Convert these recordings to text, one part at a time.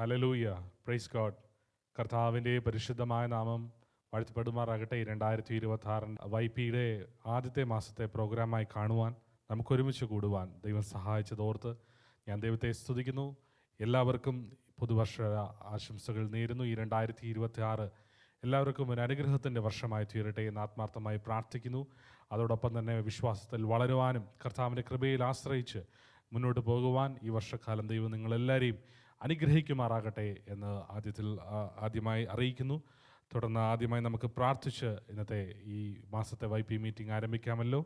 Hallelujah, praise God. കർത്താവിൻ്റെ പരിശുദ്ധമായ നാമം വാഴ്ത്തപ്പെടുമാറാകട്ടെ. 2026 YP-യുടെ ആദ്യത്തെ മാസത്തെ പ്രോഗ്രാമായി കാണുവാൻ നമുക്കൊരുമിച്ച് കൂടുവാൻ ദൈവം സഹായിച്ചതോർത്ത് ഞാൻ ദൈവത്തെ സ്തുതിക്കുന്നു. എല്ലാവർക്കും പുതുവർഷ ആശംസകൾ നേരുന്നു. ഈ 2026 എല്ലാവർക്കും ഒരു അനുഗ്രഹത്തിൻ്റെ വർഷമായി തീരട്ടെ എന്ന് ആത്മാർത്ഥമായി പ്രാർത്ഥിക്കുന്നു. അതോടൊപ്പം തന്നെ വിശ്വാസത്തിൽ വളരുവാനും കർത്താവിൻ്റെ കൃപയിൽ ആശ്രയിച്ച് മുന്നോട്ട് പോകുവാൻ ഈ വർഷക്കാലം ദൈവം നിങ്ങളെല്ലാവരെയും അനുഗ്രഹിക്കുമാറാകട്ടെ എന്ന് ആദ്യമായി അറിയിക്കുന്നു. തുടർന്ന് ആദ്യമായി നമുക്ക് പ്രാർത്ഥിച്ച് ഇന്നത്തെ ഈ മാസത്തെ YP മീറ്റിംഗ് ആരംഭിക്കാമല്ലോ.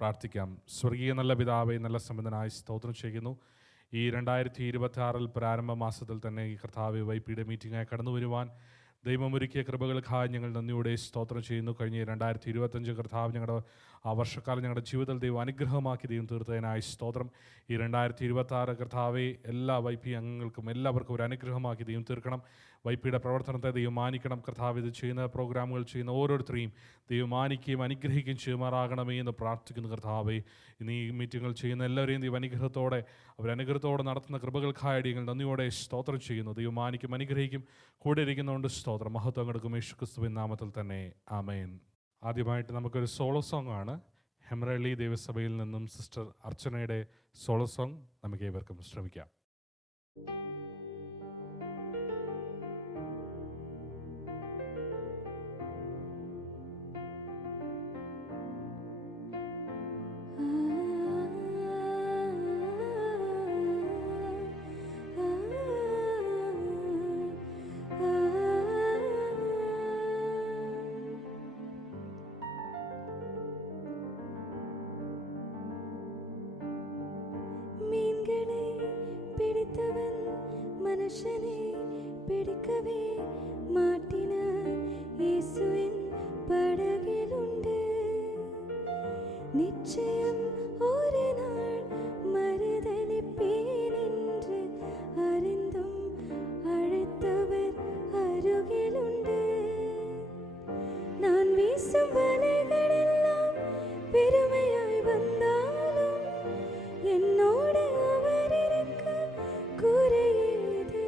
പ്രാർത്ഥിക്കാം. സ്വർഗീയ നല്ല പിതാവേ, നല്ല സംബന്ധനായി സ്തോത്രം ചെയ്യുന്നു. ഈ 2026 പ്രാരംഭ മാസത്തിൽ തന്നെ ഈ കർത്താവ് YP-യുടെ മീറ്റിംഗായി കടന്നു വരുവാൻ ദൈവമൊരുക്കിയ കൃപകൾക്കായി ഞങ്ങൾ നന്ദിയോടെ സ്തോത്രം ചെയ്യുന്നു. കഴിഞ്ഞ 2025 കർത്താവ് ഞങ്ങളുടെ ആ വർഷക്കാലം ഞങ്ങളുടെ ജീവിതത്തിൽ ദൈവം അനുഗ്രഹമാക്കി ദൈവം തീർത്തതിനായി സ്തോത്രം. ഈ 2026 കർത്താവെ എല്ലാ YP അംഗങ്ങൾക്കും എല്ലാവർക്കും ഒരു അനുഗ്രഹമാക്കി ദൈവം തീർക്കണം. YP-യുടെ പ്രവർത്തനത്തെ ദൈവം മാനിക്കണം. കർത്താവ് ഇത് ചെയ്യുന്ന പ്രോഗ്രാമുകൾ ചെയ്യുന്ന ഓരോരുത്തരെയും ദൈവം മാനിക്കുകയും അനുഗ്രഹിക്കുകയും ചെയ്യുമാറാകണമേ എന്ന് പ്രാർത്ഥിക്കുന്നു. കർത്താവെ, ഇന്ന് ഈ മീറ്റിങ്ങുകൾ ചെയ്യുന്ന എല്ലാവരെയും ദൈവം അനുഗ്രഹത്തോടെ നടത്തുന്ന കൃപകൾക്കായി ഞങ്ങൾ നന്ദിയോടെ സ്തോത്രം ചെയ്യുന്നു. ദൈവം മാനിക്കും അനുഗ്രഹിക്കും കൂടെ ഇരിക്കുന്നതുകൊണ്ട് സ്തോത്രം. മഹത്വം കൊടുക്കും യേശു ക്രിസ്തുവിൻ നാമത്തിൽ തന്നെ, ആമേൻ. ആദ്യമായിട്ട് നമുക്കൊരു സോളോ സോങ് ആണ്. ഹെമ്രളി ദേവസഭയിൽ നിന്നും സിസ്റ്റർ അർച്ചനയുടെ സോളോ സോങ് നമുക്ക് ഏവർക്കും ശ്രമിക്കാം. മനുഷ്യനെ പിടിക്കവേ മാട്ടിന യേശുവിൻ പടകിലുണ്ട്. നിശ്ചയം ഒരു നാൾ മറുതലിപ്പേൻ என்று അറിந்துം அழைத்தவர் அருகிலுண்டு. நான் வீசும் வலைகளெல்லாம் பெருமையாய் வந்தாலும் என்னோடு அவர் இருக்க குறையேது.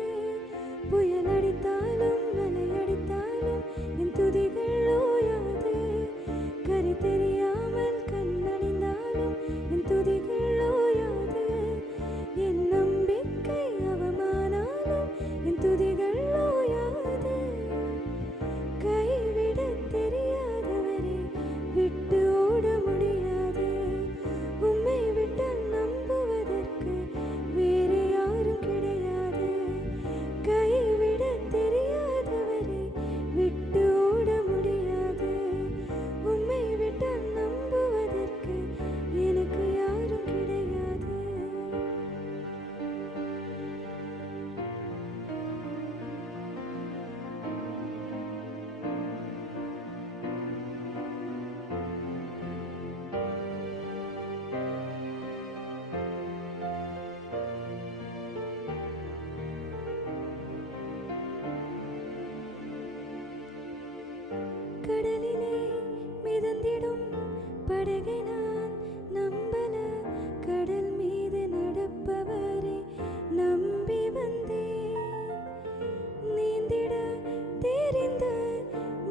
புயலடித்தாலும் மலையடித்தாலும் என் துதிகள் ஓயாது. கரை தெரியாமல் கண்ணடிந்தாலும் என் துதிகள் ஓயாது. என் நம்பிக்கை அவமானாலும் என் துதிகள் ஓயாது. கைவிட தெரியாதவரை விட்டு ஓட முடியாது. உம்மை விட்டு நம்புவதற்கு வேறு யாரும் கிடையாது. கைவிட தெரியாதவரை விட்டு ஓட முடியாது. உம்மை விட்டு நம்புவதற்கு எனக்கு யாரும் கிடையாது. கடலிலே மிதந்திடும் படகை நான் நம்பல. கடல் மீது நடப்பவரை நம்பி வந்தேன். நீந்திட தெரிந்த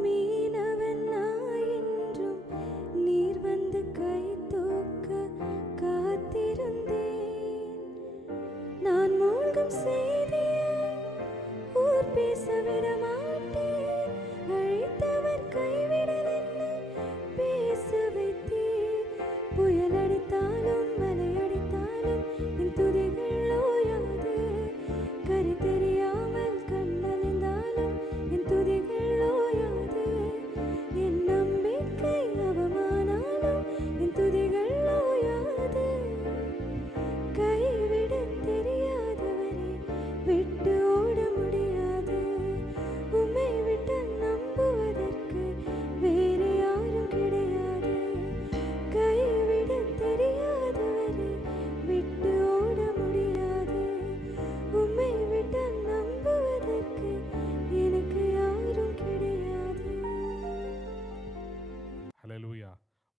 மீனவன் நான் என்றும் நீர் வந்து கை தூக்க காத்திருந்தேன். நான் மூழ்கும் செய்தியை ஊர் பேச விட மாட்டேன். அழைத்தவர் கைவிடல் என்ன பேச வைத்தீர். புயலடித்தாலும் மலையடித்தாலும் என் துதிகள் ஓயாது. கரை தெரியாமல் கண்ணழிந்தாலும் என் துதிகள் ஓயாது. என் நம்பிக்கை அவமானாலும் என் துதிகள் ஓயாது. கைவிட தெரியாதவரை விட்டு ஓட முடியாது. உம்மை விட்டு நம்புவதற்கு வேறு யாரும் கிடையாது. கைவிட தெரியாதவரை விட்டு ஓட முடியாது. உம்மை விட்டு நம்புவதற்கு எனக்கு யாரும் கிடையாது. ഹല്ലേലൂയ.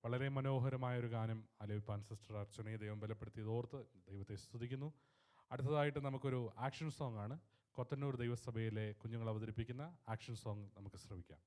വളരെ മനോഹരമായൊരു ഗാനം ആലപിപ്പാൻ സിസ്റ്റർ അർച്ചനയെ ദൈവം ബലപ്പെടുത്തിയത് ഓർത്ത് ദൈവത്തെ സ്തുതിക്കുന്നു. അടുത്തതായിട്ട് നമുക്കൊരു ആക്ഷൻ സോങ് ആണ്. കൊത്തന്നൂർ ദൈവസഭയിലെ കുഞ്ഞുങ്ങൾ അവതരിപ്പിക്കുന്ന ആക്ഷൻ സോങ് നമുക്ക് ശ്രവിക്കാം.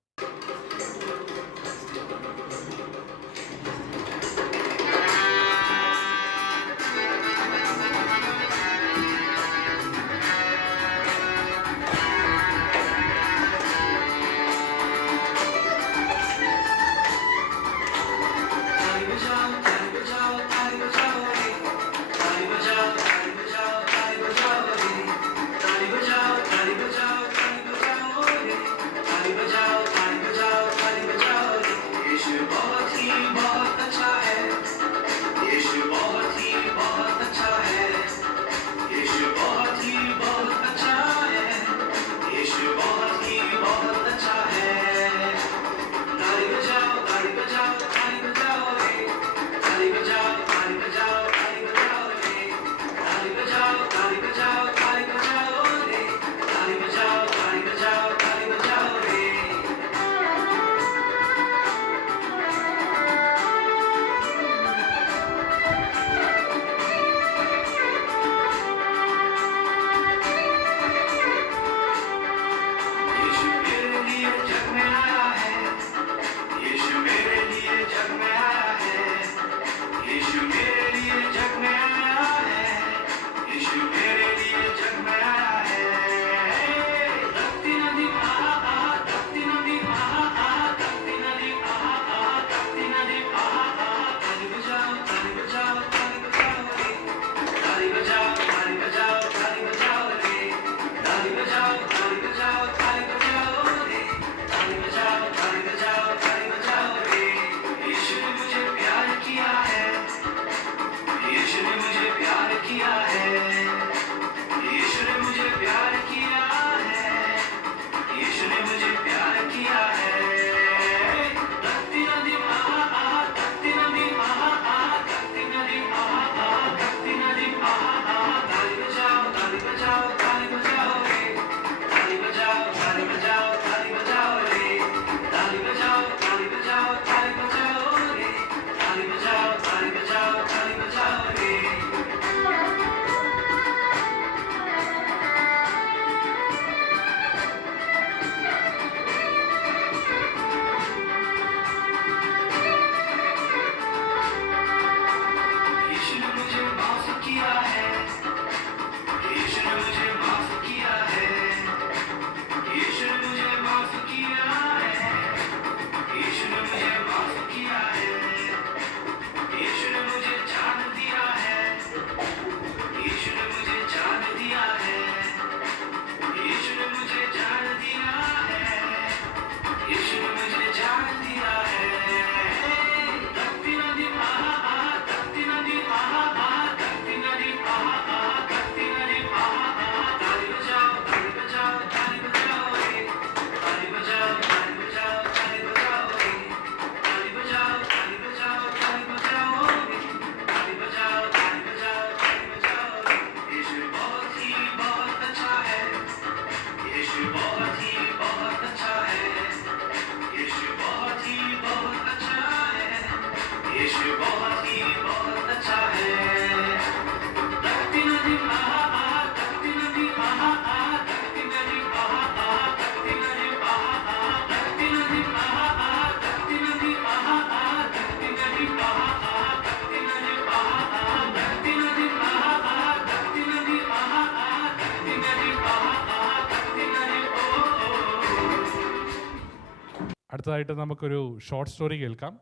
അടുത്തതായിട്ട് നമുക്കൊരു ഷോർട്ട് സ്റ്റോറി കേൾക്കാം.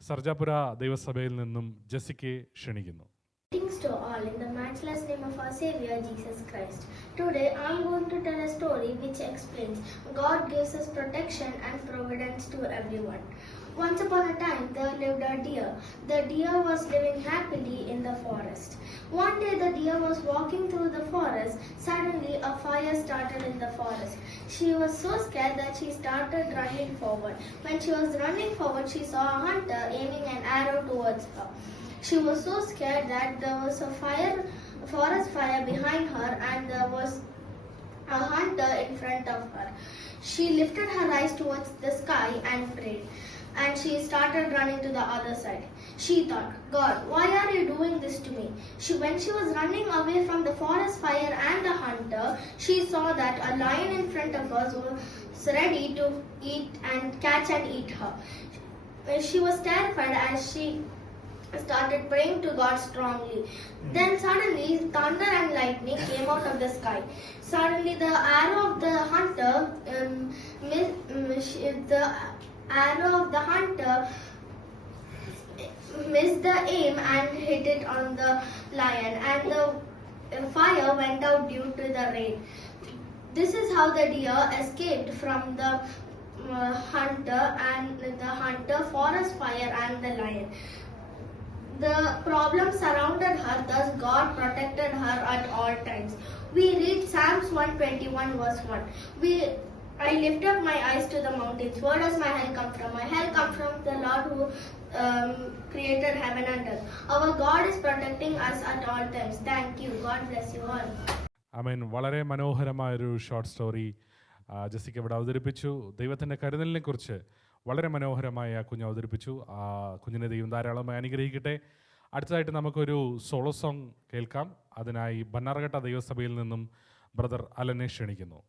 സർജാപുര ദൈവസഭയിൽ നിന്നും ജെസിക്കെ ക്ഷണിക്കുന്നു. Greetings to all in the matchless name of our Savior Jesus Christ. Today I am going to tell a story which explains God gives us protection and providence to everyone. Once upon a time there lived a deer. The deer was living happily in the forest. One day the deer was walking through the forest. Suddenly a fire started in the forest. She was so scared that she started running forward. When she was running forward, she saw a hunter aiming an arrow towards her. She was so scared that there was a forest fire behind her and there was a hunter in front of her. She lifted her eyes towards the sky and prayed, and she started running to the other side. She thought, God, why are you doing this to me? When she was running away from the forest fire and the hunter, she saw that a lion in front of her was ready to catch and eat her. She was terrified as she started praying to God strongly. Then suddenly thunder and lightning came out of the sky. Suddenly the arrow of the hunter missed the aim and hit it on the lion, and the fire went out due to the rain. This is how the deer escaped from the hunter, forest fire, and the lion. The problem surrounded her, thus God protected her at all times. We read Psalms 121 verse 1. I lift up my eyes to the mountains. Where does my help come from? My help comes from the Lord who created heaven and earth. Our God is protecting us at all times. Thank you. God bless you all. വളരെ മനോഹരമായൊരു short story ജെസ്സിക്ക് ഇവിടെ അവതരിപ്പിച്ചു. ദൈവത്തിൻ്റെ കരുതലിനെ കുറിച്ച് വളരെ മനോഹരമായി ആ കുഞ്ഞ് അവതരിപ്പിച്ചു. ആ കുഞ്ഞിനെ ദൈവം ധാരാളമായി അനുഗ്രഹിക്കട്ടെ. അടുത്തതായിട്ട് നമുക്കൊരു സോളോ സോങ് കേൾക്കാം. അതിനായി ബന്നാർഘട്ട ദൈവസഭയിൽ നിന്നും ബ്രദർ അലനെ ക്ഷണിക്കുന്നു.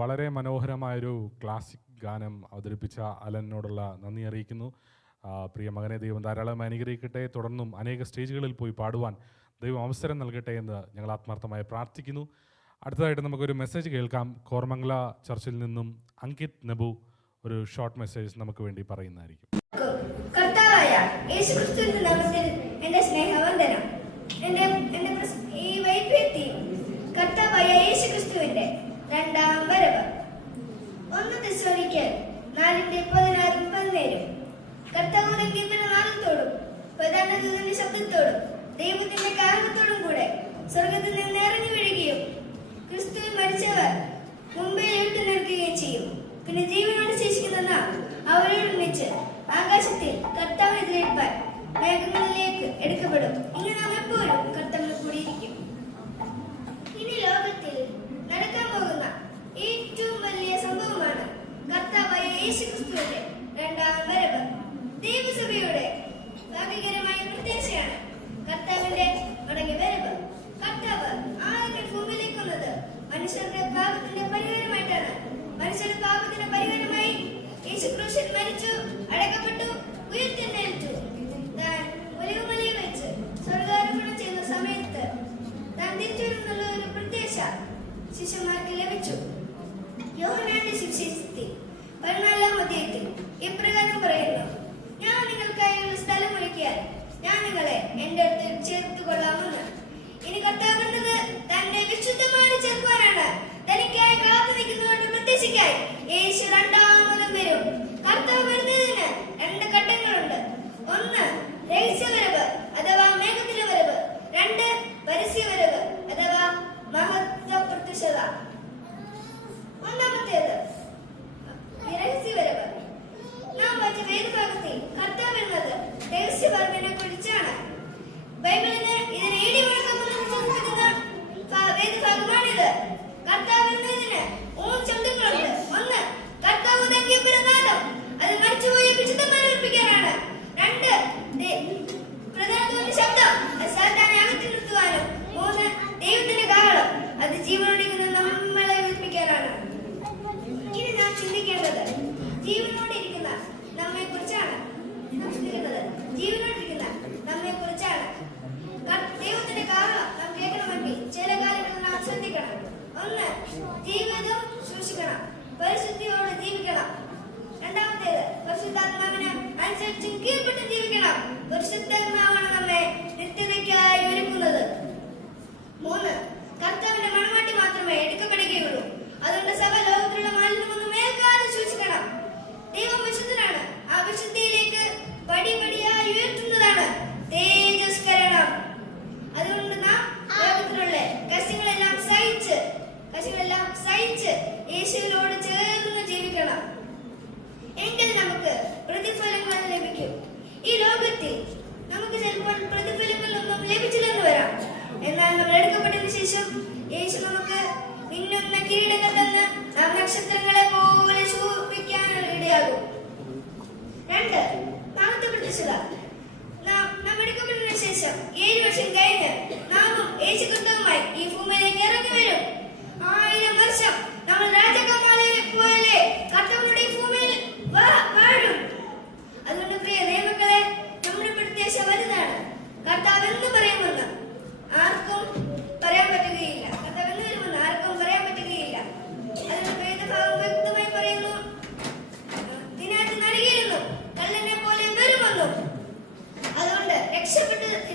വളരെ മനോഹരമായൊരു ക്ലാസിക് ഗാനം അവതരിപ്പിച്ച അലനോടുള്ള നന്ദി അറിയിക്കുന്നു. പ്രിയ മകനെ ദൈവം ധാരാളം അനുഗ്രഹിക്കട്ടെ. തുടർന്നും അനേക സ്റ്റേജുകളിൽ പോയി പാടുവാൻ ദൈവം അവസരം നൽകട്ടെ എന്ന് ഞങ്ങൾ ആത്മാർത്ഥമായി പ്രാർത്ഥിക്കുന്നു. അടുത്തതായിട്ട് നമുക്കൊരു മെസ്സേജ് കേൾക്കാം. കോർമംഗല ചർച്ചിൽ നിന്നും അങ്കിത് നബു ഒരു ഷോർട്ട് മെസ്സേജ് നമുക്ക് വേണ്ടി പറയുന്നതായിരിക്കും. കർത്താവായ യേശുക്രിസ്തുവിന്റെ നാമത്തിൽ എൻ്റെ സ്നേഹവന്ദനം. ഈ വൈഭവത്തിൽ കർത്താവായ യേശുക്രിസ്തുവിന്റെ രണ്ടാം വരവ്. 1 തെസ്സലോനിക്കർ 4:16-17. കർത്താവിന്റെ ഗംഭീരനാദത്തോടും പ്രധാന ദൂതന്റെ ശബ്ദത്തോടും ദൈവത്തിന്റെ കാഹളത്തോടും കൂടെ സ്വർഗ്ഗത്തിൽ നിന്ന് ഇറങ്ങി വീഴുകയും ക്രിസ്തുവിൽ മരിച്ചവർ മുമ്പേ എഴുന്നേൽക്കുകയും ചെയ്യും. പിന്നെ ജീവനോട് ശേഷിക്കുന്ന നാം അവരോടൊന്നിച്ച് ആകാശത്തിൽ കർത്താവിനെ എതിരേൽപ്പാൻ മേഘങ്ങളിലേക്ക് എടുക്കപ്പെടും. ഇങ്ങനെ നാം എപ്പോഴും കർത്താവിനെ കൂടിയിരിക്കും. ഇനി ലോകത്തിൽ നടക്കാൻ പോകുന്ന ഏറ്റവും വലിയ സംഭവമാണ് കർത്താവായ യേശുക്രിസ്തുവിന്റെ രണ്ടാം വരവ്. ദൈവസഭയുടെ ഭാഗ്യകരമായ പ്രത്യാശയാണ് കർത്താവിന്റെ മടങ്ങി വരവ്. കർത്താവ് ആദ്യം ഭൂമിയിലേക്ക് വന്നത് മനുഷ്യരുടെ പാപത്തിന്റെ പരിഹാരമായിട്ടാണ്. മനുഷ്യരുടെ പാപത്തിന്റെ പരിഹാരമായി യേശു ക്രൂശിൽ മരിച്ചു, അടക്കപ്പെട്ടു, ഉയർത്തെഴുന്നേറ്റു. താൻ എന്റെ അടുത്ത് ചേർത്ത് കൊള്ളാമെന്ന്. ഇനി കർത്താവ് പറഞ്ഞത് തന്റെ വിശുദ്ധന്മാരെ ചേർക്കുവാനാണ്. തനിക്കായി കാത്തു നിൽക്കുന്നവരുടെ പ്രത്യാശയ്ക്കായി യേശു രണ്ടാമതും വരും. കർത്താവ് വരുന്നതിന് രണ്ട് ഘട്ടങ്ങളുണ്ട്. ഒന്ന് രഹസ്യവരവ് അഥവാ മേഘത്തിലെ വരവ്. രണ്ട് പരസ്യവരവ് അഥവാ മഹത്വ പ്രത്യക്ഷത. ഒന്നാമത്തേത് രഹസ്യവരവ്. നാം വായിച്ച വേദഭാഗത്തിൽ കർത്താവ് എന്നത് രഹസ്യവരവിനെ കുറിച്ചാണ്. ബൈബിളിന് ഇതിന് ഏടി മുഴക്കമെന്ന് വിശ്വസിക്കുന്ന വേദഭാഗമാണിത്. കർത്താവ് എന്നതിന് 3 ശബ്ദങ്ങളുണ്ട്. ഒന്ന് കർത്താവ് നൽകിയ പ്രസാദം, അത് മരിച്ചുപോയ വിശുദ്ധന്മാരെ ഏൽപ്പിക്കാനാണ്. രണ്ട് പ്രധാനത്തിന്റെ ശബ്ദം, അത് സാത്താനെ അകറ്റി നിർത്തുവാനും. 3 ദൈവത്തിന്റെ കാഹളം, അത് ജീവനോടിക്കുന്ന നമ്മളെ ഏൽപ്പിക്കാനാണ്. ഇനി നാം ചിന്തിക്കേണ്ടത് ജീവനോടിരിക്കുന്ന നമ്മെ കുറിച്ചാണ്. ജീവനോടിരിക്കുന്ന നമ്മെ കുറിച്ചാണ്. ദൈവത്തിന്റെ കാഹളം നാം കേൾക്കണമെങ്കിൽ ചില കാര്യങ്ങൾ നാം ശ്രദ്ധിക്കണം. ഒന്ന്, ജീവിതം സൂക്ഷിക്കണം, പരിശുദ്ധിയോടെ ജീവിക്കണം. രണ്ടാമത്തേത്, പരിശുദ്ധാത്മാവിന് അനുസരിച്ച് കീഴ്പ്പെട്ട് ജീവിക്കണം. പരിശുദ്ധാത്മാവാണ് നമ്മെ നിത്യതയ്ക്കായി ഒരുക്കുന്നത്. 3, കർത്താവിന്റെ മണവാട്ടി മാത്രമേ എടുക്കപ്പെടുകയുള്ളൂ. അതുകൊണ്ട് സഭ ലോകത്തിലുള്ള മാലിന്യമൊന്നും ഏൽക്കാതെ സൂക്ഷിക്കണം. ദൈവം വിശുദ്ധനാണ്. ആ വിശുദ്ധിയിലേക്ക് പടിപടിയായി ഉയർത്തുന്നതാണ് തേജസ്കരണം. അതുകൊണ്ട് നാം ലോകത്തിലുള്ള കശികളെല്ലാം സഹിച്ച് യേശുവിനോട് ചേർന്ന് ജീവിക്കണം. എങ്കിൽ നമുക്ക് പ്രതിഫലങ്ങൾ ലഭിക്കും. ഈ ലോകത്തിൽ നമുക്ക് ചിലപ്പോൾ പ്രതിഫലങ്ങളൊന്നും ലഭിച്ചില്ലെന്ന് വരാം. എന്നാൽ നമ്മൾ എടുക്കപ്പെട്ടതിന് ശേഷം യേശു നമുക്ക് മിന്നുന്ന കിരീടങ്ങൾ തന്ന് നാം നക്ഷത്രങ്ങളെ പോലെ ശോഭിക്കാൻ ഇടയാകും. 2, നാമത്തെ പ്രത്യക്ഷത. നാം എടുക്കപ്പെട്ടതിന് ശേഷം 7 വർഷം കഴിഞ്ഞ് നാമും യേശു കർത്താവുമായി ഈ ഭൂമിയിലേക്ക് ഇറങ്ങി വരും. 1000 വർഷം നമ്മൾ രാജകുമാരെ പോലെ കർത്താവിന്റെ ഈ ഭൂമിയിൽ വാഴും. അതുകൊണ്ട് പ്രിയ ദൈവമക്കളെ, നമ്മുടെ പ്രത്യാശ വലുതാണ്. കർത്താവ് എന്ന് പറയുമെന്ന് ആർക്കും പറയാൻ പറ്റുകയില്ല. കർത്താവ് എന്ന് വരുമെന്ന് ആർക്കും പറയാൻ പറ്റുകയില്ല. അതിന് വേദഭാഗം വ്യക്തമായി പറയുന്നു, ദിനാറ്റ് നൽകിയിരുന്നു കള്ളനെ പോലെ വരുമെന്നും. അതുകൊണ്ട്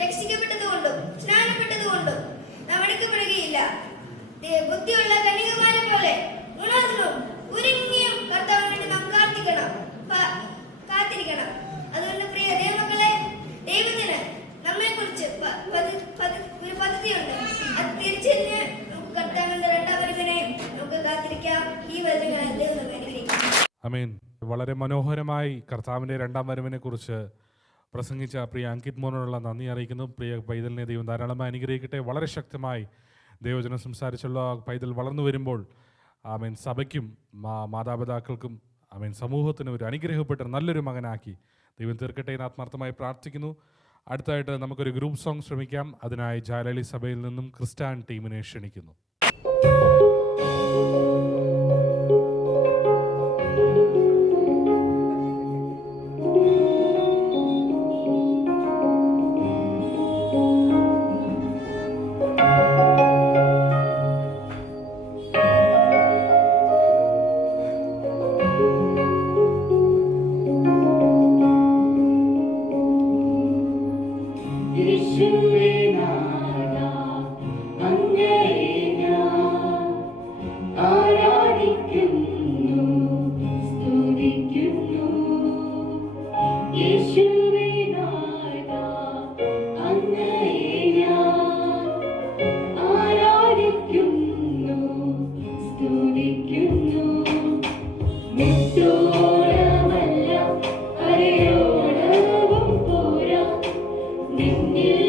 രക്ഷിക്കപ്പെട്ടതുകൊണ്ടും സ്നാനപ്പെട്ടതുകൊണ്ടും നാം എടുക്കപ്പെടുകയില്ല. ബുദ്ധിയുള്ള കന്യകമാരെ പോലെ ഉണർന്നും ഒരുങ്ങിയും കർത്താവിന് വേണ്ടി നാം കാത്തിരിക്കണം. അതുകൊണ്ട് പ്രിയ ദൈവമക്കളെ, ദൈവത്തിന് നമ്മെ കുറിച്ച് ഒരു പദ്ധതിയുണ്ട്. അത് തിരിച്ചറിഞ്ഞ് നമുക്ക് കർത്താവിന്റെ രണ്ടാം വരവിനെ നമുക്ക് കാത്തിരിക്കാം. ഈ വചനങ്ങളെ ദൈവം നമ്മെ അനുഗ്രഹിക്കും. ആമേൻ. വളരെ മനോഹരമായി കർത്താവിൻ്റെ രണ്ടാം വരവിനെ കുറിച്ച് പ്രസംഗിച്ച പ്രിയ അങ്കിത് മോനോടുള്ള നന്ദി അറിയിക്കുന്നു. പ്രിയ പൈതലിനെ ദൈവം ധാരാളമായി അനുഗ്രഹിക്കട്ടെ. വളരെ ശക്തമായി ദൈവജനം സംസാരിച്ചുള്ള പൈതൽ വളർന്നു വരുമ്പോൾ ആമേൻ സഭയ്ക്കും മാതാപിതാക്കൾക്കും ആമേൻ സമൂഹത്തിനും ഒരു അനുഗ്രഹപ്പെട്ട നല്ലൊരു മകനാക്കി ദൈവം തീർക്കട്ടെ എന്ന് ആത്മാർത്ഥമായി പ്രാർത്ഥിക്കുന്നു. അടുത്തായിട്ട് നമുക്കൊരു ഗ്രൂപ്പ് സോങ് ശ്രമിക്കാം. അതിനായി ജാലലി സഭയിൽ നിന്നും ക്രിസ്ത്യൻ ടീമിനെ ക്ഷണിക്കുന്നു. നിന്നിൽ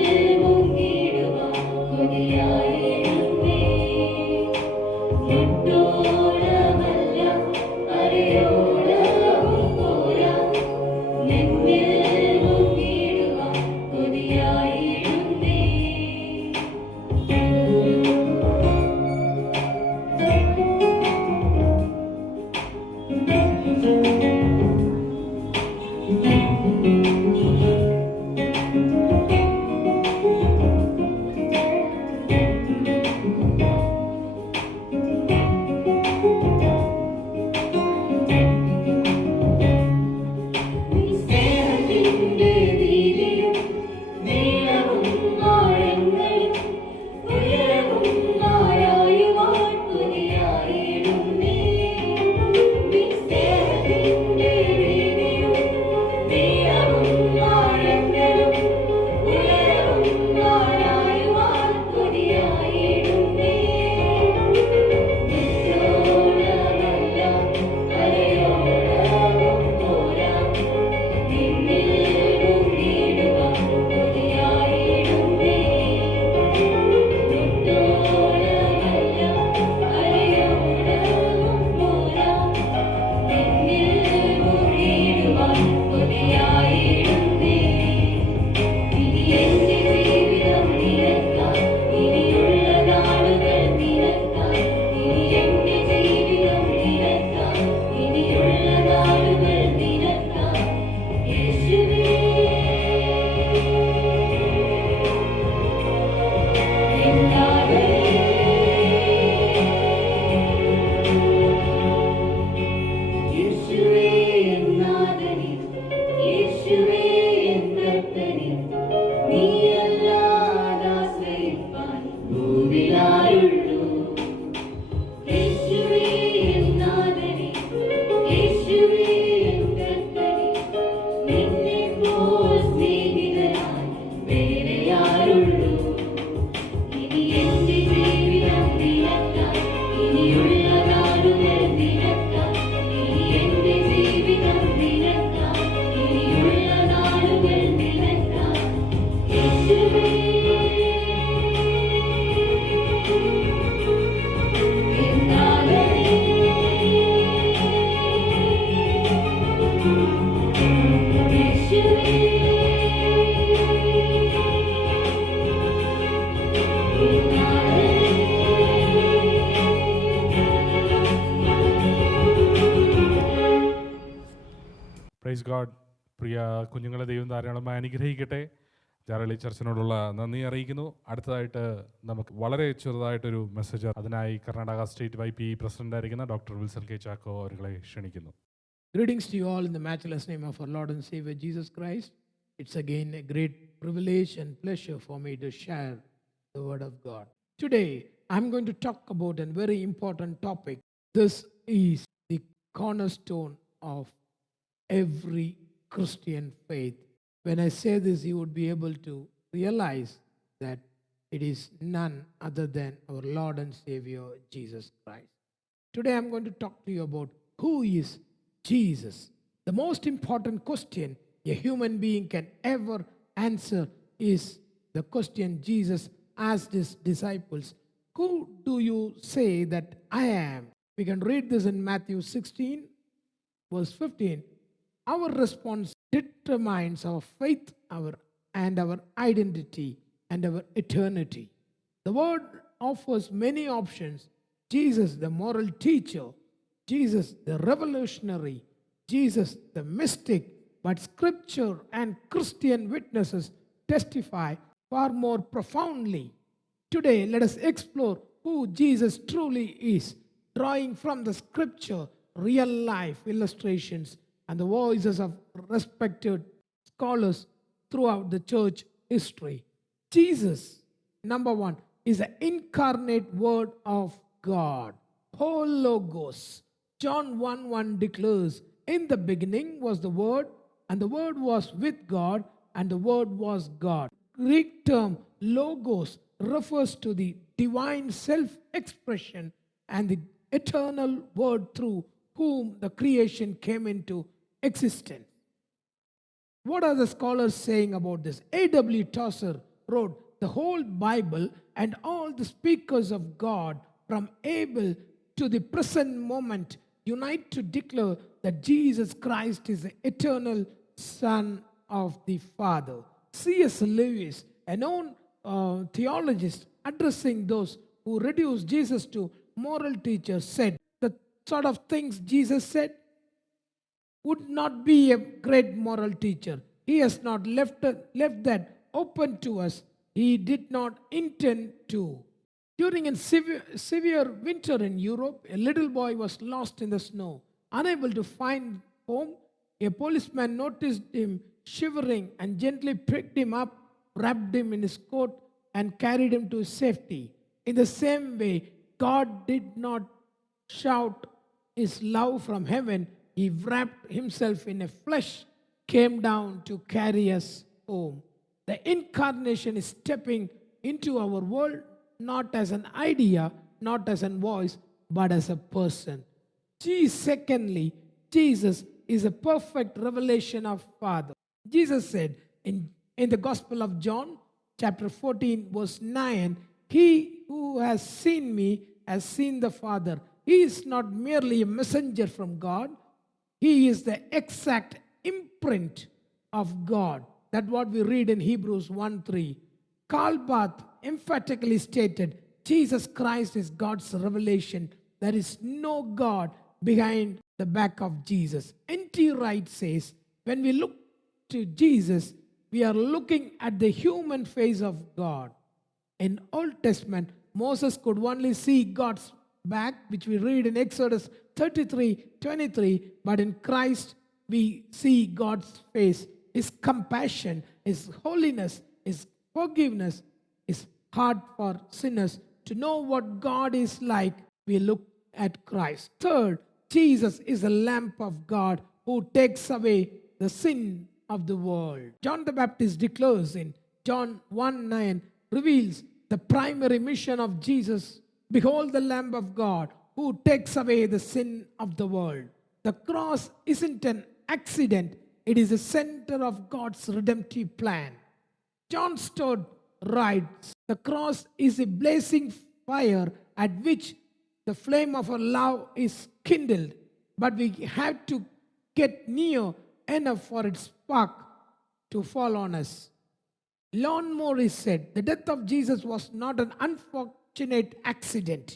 കുഞ്ഞുങ്ങളെ ദൈവം ധാരാളമായി അനുഗ്രഹിക്കട്ടെ. ജാരളി ചർച്ചിനോടുള്ള നന്ദി അറിയിക്കുന്നു. അടുത്തതായിട്ട് നമുക്ക് വളരെ ചെറുതായിട്ടൊരു മെസ്സേജ്, അതിനായി കർണാടക സ്റ്റേറ്റ് YP പ്രസിഡന്റായിരിക്കുന്ന ഡോക്ടർ വിൽസൺ കെ ചാക്കോ അവരെ ക്ഷണിക്കുന്നു. Greetings to you all in the matchless name of our Lord and Savior Jesus Christ. It's again a great privilege and pleasure for me to share the Word of God. Today, I'm going to talk about a very important topic. This is the cornerstone of every Christian faith. When I say this, you would be able to realize that it is none other than our Lord and Savior Jesus Christ. Today, I'm going to talk to you about who is Jesus. The most important question a human being can ever answer is the question Jesus asked his disciples, "Who do you say that I am?" We can read this in Matthew 16, verse 15. Our response determines our faith, our identity, and our eternity. The word offers many options. Jesus, the moral teacher, Jesus, the revolutionary, Jesus, the mystic, but scripture and Christian witnesses testify far more profoundly. Today, let us explore who Jesus truly is, drawing from the scripture, real life illustrations, and the voices of respected scholars throughout the church history. Jesus, number one, is the incarnate word of God, Hologos. John 1:1 declares, "In the beginning was the Word, and the Word was with God, and the Word was God." Greek term logos refers to the divine self-expression and the eternal Word through whom the creation came into existence. What are the scholars saying about this? A.W. Tozer wrote, "The whole Bible and all the speakers of God from Abel to the present moment unite to declare that Jesus Christ is the eternal Son of the Father." C.S. Lewis, a known theologist, addressing those who reduce Jesus to moral teachers, said, "The sort of things Jesus said would not be a great moral teacher. He has not left that open to us. He did not intend to." During a severe winter in Europe, a little boy was lost in the snow. Unable to find home, a policeman noticed him shivering and gently picked him up, wrapped him in his coat, and carried him to safety. In the same way, God did not shout his love from heaven. He wrapped himself in a flesh, came down to carry us home. The incarnation is stepping into our world not as an idea, not as a voice, but as a person. Secondly, Jesus is a perfect revelation of Father. Jesus said in the Gospel of John, chapter 14, verse 9, "He who has seen me has seen the Father." He is not merely a messenger from God. He is the exact imprint of God. That's what we read in Hebrews 1:3. Karl Barth emphatically stated, "Jesus Christ is God's revelation. There is no God behind the back of Jesus." N.T. Wright says, "When we look to Jesus, we are looking at the human face of God." In Old Testament, Moses could only see God's back, which we read in Exodus 33:23, but in Christ we see God's face, His compassion, His holiness, His forgiveness, His heart for sinners. To know what God is like, we look at Christ. Third, Jesus is the lamp of God who takes away the sin of the world. John the Baptist declares in John 1:9, reveals the primary mission of Jesus. "Behold the Lamb of God who takes away the sin of the world." The cross isn't an accident. It is the center of God's redemptive plan. John Stott writes, "The cross is a blazing fire at which the flame of our love is kindled, but we have to get near enough for its spark to fall on us." Lon Morris said, "The death of Jesus was not an unfortunate accident,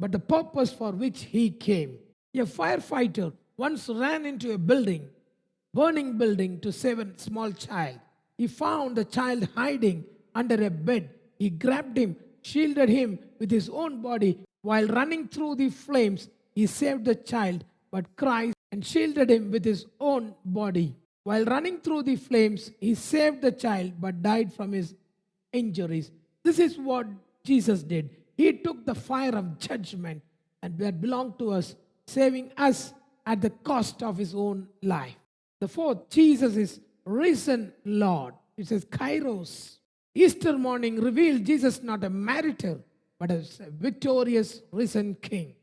but the purpose for which he came." A firefighter once ran into a building burning building to save a small child. He found the child hiding under a bed. He grabbed him, shielded him with his own body. While running through the flames, he saved the child, but Christ and shielded him with his own body. While running through the flames, he saved the child, but died from his injuries. This is what Jesus did. He took the fire of judgment and that belonged to us, saving us at the cost of his own life. The fourth, Jesus is risen Lord. It says Kairos. Easter morning revealed Jesus not a martyr, but as a victorious risen king.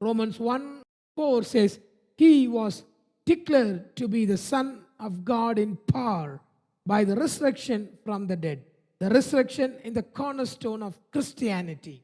Romans 1:4 says, he was declared to be the Son of God in power by the resurrection from the dead. The resurrection in the cornerstone of Christianity.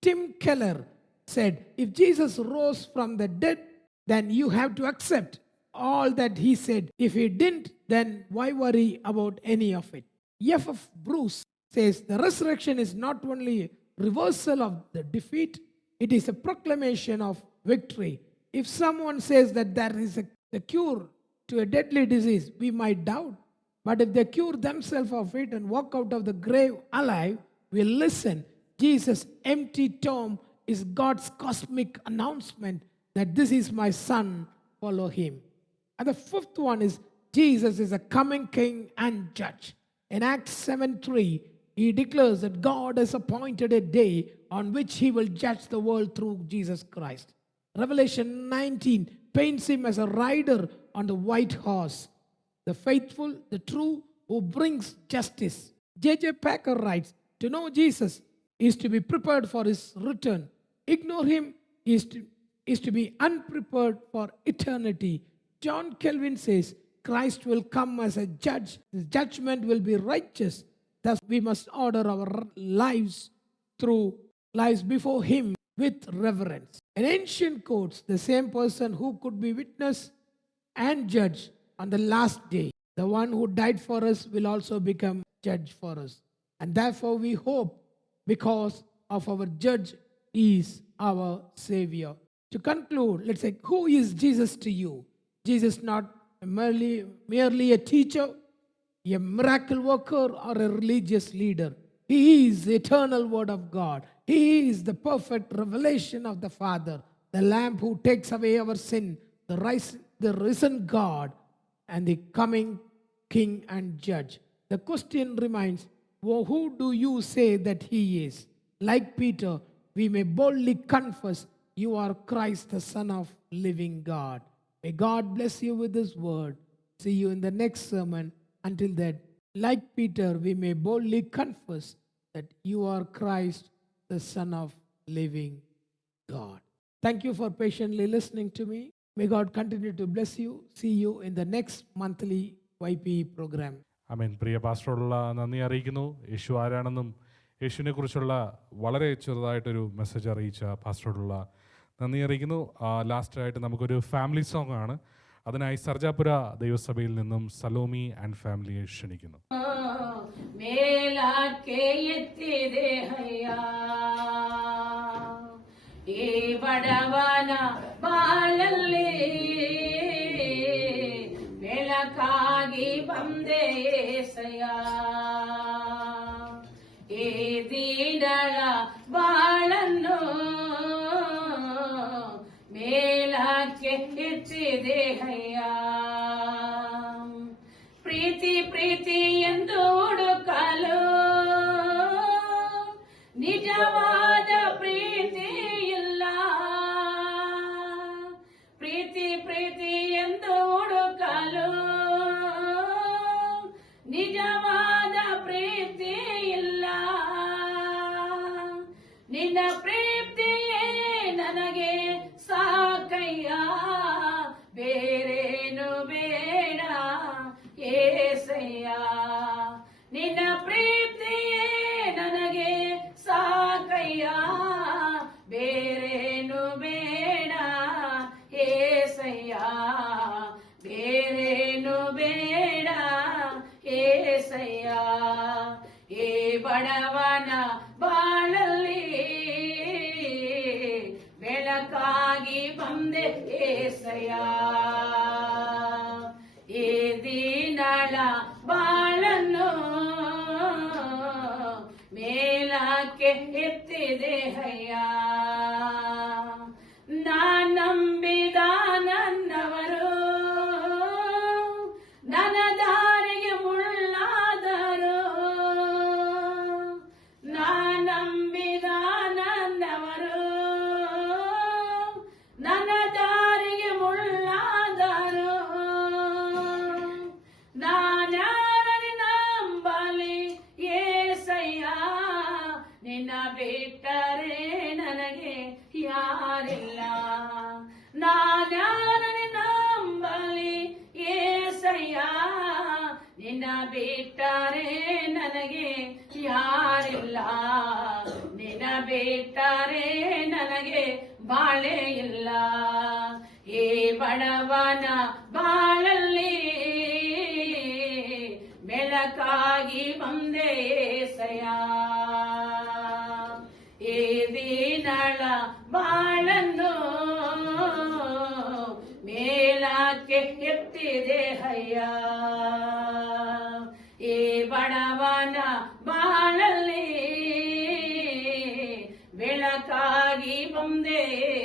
Tim Keller said, if Jesus rose from the dead, then you have to accept all that he said. If he didn't, then why worry about any of it? F.F. Bruce says, the resurrection is not only a reversal of the defeat, it is a proclamation of victory. If someone says that there is a cure to a deadly disease, we might doubt. But if they cure themselves of it and walk out of the grave alive, we'll listen. Jesus' empty tomb is God's cosmic announcement that this is my son, follow him. And the fifth one is Jesus is a coming king and judge. In Acts 7:3, he declares that God has appointed a day on which he will judge the world through Jesus Christ. Revelation 19 paints him as a rider on the white horse, the faithful, the true, who brings justice. J.J. Packer writes, to know Jesus is to be prepared for his return. Ignore him is to be unprepared for eternity. John Calvin says, Christ will come as a judge. His judgment will be righteous. Thus, we must order our lives before him with reverence. In ancient courts, the same person who could be witness and judge on the last day, the one who died for us, will also become judge for us. And therefore, we hope because of our judge is our Savior. To conclude, let's say, who is Jesus to you? Jesus not merely a teacher, a miracle worker, or a religious leader. He is the eternal Word of God. He is the perfect revelation of the Father, the Lamb who takes away our sin, the risen God, and the coming King and Judge. The question remains, well, who do you say that he is? Like Peter, we may boldly confess, you are Christ, the Son of living God. May God bless you with His word. See you in the next sermon. Until then, like Peter, we may boldly confess that you are Christ, the Son of living God. Thank you for patiently listening to me. May God continue to bless you. See you in the next monthly YP program. ആമേൻ. പ്രിയ പാസ്റ്ററോടുള്ള നന്ദി അറിയിക്കുന്നു. യേശു ആരാണെന്നും യേശുവിനെ കുറിച്ചുള്ള വളരെ ചെറുതായിട്ടൊരു message അറിയിച്ച പാസ്റ്ററോടുള്ള നന്ദി അറിയിക്കുന്നു. ലാസ്റ്റായിട്ട് നമുക്കൊരു ഫാമിലി സോങ് ആണ്. അതിനായി സർജാപുര ദൈവസഭയിൽ നിന്നും സലോമി ആൻഡ് ഫാമിലിയെ ക്ഷണിക്കുന്നു. ಈ ಬಡವನ ಬಾಳಲ್ಲಿ ಬೆಳಕಾಗಿ ಬಂದೆ ಏಸಯ್ಯ, ಈ ದೀನಳ ಬಾಳನ್ನು ಮೇಲಕ್ಕೆ ಎತ್ತಿದೆಯಯ್ಯ. ಪ್ರೀತಿ ಪ್ರೀತಿ ಎಂದು ಹುಡುಕಲು ನಿಜವಾದ ಪ್ರೀತಿ ಇಲ್ಲ. ಪ್ರೀತಿ ಪ್ರೀತಿ ಎಂದು ಹುಡುಕಲು ನಿಜವಾದ ಪ್ರೀತಿ ಇಲ್ಲ. ನಿನ್ನ ಪ್ರೀತಿಯೇ ನನಗೆ ಸಾಕಯ್ಯ, ಬೇರೇನು ಬೇಡ ಏಸಯ್ಯ. ನಿನ್ನ ಪ್ರೀತಿಯೇ ನನಗೆ ಸಾಕಯ್ಯ, ಬೇರೇನು ಬೇಡ ಏಸಯ್ಯ, ಬೇರೇನು ಬೇಡ ಏಸಯ್ಯ. ಈ ಬಡವನ ಬಾಳಲ್ಲಿ ಬೆಳಕಾಗಿ ಬಂದೆ ಏಸಯ್ಯ, ಈ ಮೇಲಕ್ಕೆ ಎತ್ತಿದೆಯಯ್ಯ. ನಂಬಿದ ನನ್ನವರು ನನ್ನ ದಾರಿಗೆ ಮುಳ್ಳಾದರು. ನಂಬಿದ ನನ್ನವರು ನನ್ನ ದಾರಿಗೆ ಮುಳ್ಳಾದರು. ನಾನ್ಯಾರನ್ನು ನಂಬಲಿ ಏಸಯ್ಯ, ನಿನ್ನ ಬಿಟ್ಟರೆ ನನಗೆ ಯಾರಿಲ್ಲ. ನಾನ್ಯಾರನ್ನು ನಂಬಲಿ ಏಸಯ್ಯ, ನಿನ್ನ ಬಿಟ್ಟರೆ ನನಗೆ ಯಾರಿಲ್ಲ. ನಿನ್ನ ಬಿಟ್ಟರೆ ನನಗೆ ಬಾಳೆ ಇಲ್ಲ. ಈ ಬಡವನ ಬಾಳಲ್ಲಿ ಬೆಳಕಾಗಿ ಬಂದೆ ಏಸಯ್ಯ. ಈ ದೀನಳ ಬಾಳನ್ನು ಮೇಲಕ್ಕೆ ಎತ್ತಿದೆ ಅಯ್ಯ. ಈ ಬಡವನ ಬಾಳಲ್ಲಿ ಬೆಳಕಾಗಿ ಬಂದೆ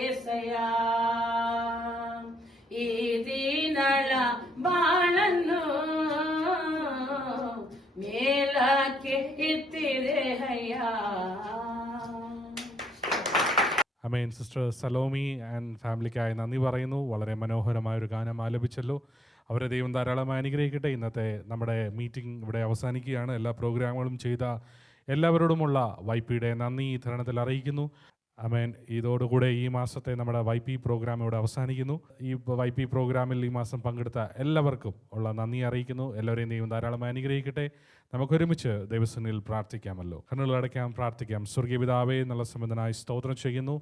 ಏಸಯ್ಯ. ಈ ದೀನಳ ಬಾಳನ್ನು ಮೇಲಕ್ಕೆ ಎತ್ತಿದೆ ಅಯ್ಯ. അമേൻ. സിസ്റ്റർ സലോമി ആൻഡ് ഫാമിലിക്കായി നന്ദി പറയുന്നു. വളരെ മനോഹരമായൊരു ഗാനം ആലപിച്ചല്ലോ. അവരെ ദൈവം ധാരാളമായി അനുഗ്രഹിക്കട്ടെ. ഇന്നത്തെ നമ്മുടെ മീറ്റിംഗ് ഇവിടെ അവസാനിക്കുകയാണ്. എല്ലാ പ്രോഗ്രാമുകളും ചെയ്ത എല്ലാവരോടുമുള്ള YPയുടെ നന്ദി ഈ തരുണത്തിൽ അറിയിക്കുന്നു. അമേൻ. ഇതോടുകൂടെ ഈ മാസത്തെ നമ്മുടെ YP പ്രോഗ്രാം ഇവിടെ അവസാനിക്കുന്നു. ഈ YP പ്രോഗ്രാമിൽ ഈ മാസം പങ്കെടുത്ത എല്ലാവർക്കും ഉള്ള നന്ദി അറിയിക്കുന്നു. എല്ലാവരെയും ദൈവം ധാരാളമായി അനുഗ്രഹിക്കട്ടെ. നമുക്കൊരുമിച്ച് ദൈവസന്നിധിയിൽ പ്രാർത്ഥിക്കാമല്ലോ. കണ്ണുകളടയ്ക്കാം, പ്രാർത്ഥിക്കാം. സ്വർഗീയ പിതാവേ, നല്ല സംബന്ധനായി സ്തോത്രം ചെയ്യുന്നു.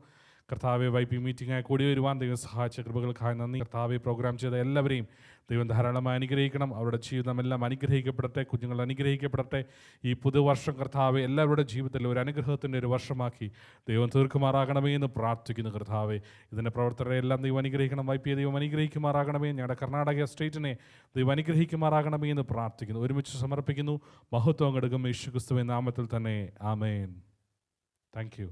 കർത്താവെ, YP മീറ്റിംഗായി കൂടി വരുവാൻ ദൈവം സഹായിച്ച കൃപകൾക്കായി നന്ദി. കർത്താവെ, പ്രോഗ്രാം ചെയ്ത എല്ലാവരെയും ദൈവം ധാരാളമായി അനുഗ്രഹിക്കണം. അവരുടെ ജീവിതമെല്ലാം അനുഗ്രഹിക്കപ്പെടട്ടെ. കുഞ്ഞുങ്ങൾ അനുഗ്രഹിക്കപ്പെടട്ടെ. ഈ പുതുവർഷം കർത്താവെ എല്ലാവരുടെ ജീവിതത്തിൽ ഒരു അനുഗ്രഹത്തിൻ്റെ ഒരു വർഷമാക്കി ദൈവം തീർക്കുമാറാകണമേ എന്ന് പ്രാർത്ഥിക്കുന്നു. കർത്താവെ, ഇതിൻ്റെ പ്രവർത്തകരെ എല്ലാം ദൈവം അനുഗ്രഹിക്കണം. YP ദൈവം അനുഗ്രഹിക്കുമാറാകണമേ. ഞങ്ങളുടെ കർണാടക സ്റ്റേറ്റിനെ ദൈവം അനുഗ്രഹിക്കുമാറാകണമേ എന്ന് പ്രാർത്ഥിക്കുന്നു. ഒരുമിച്ച് സമർപ്പിക്കുന്നു. മഹത്വം എടുക്കും യേശുക്രിസ്തുവിൻ നാമത്തിൽ തന്നെ. ആമേൻ. Thank U.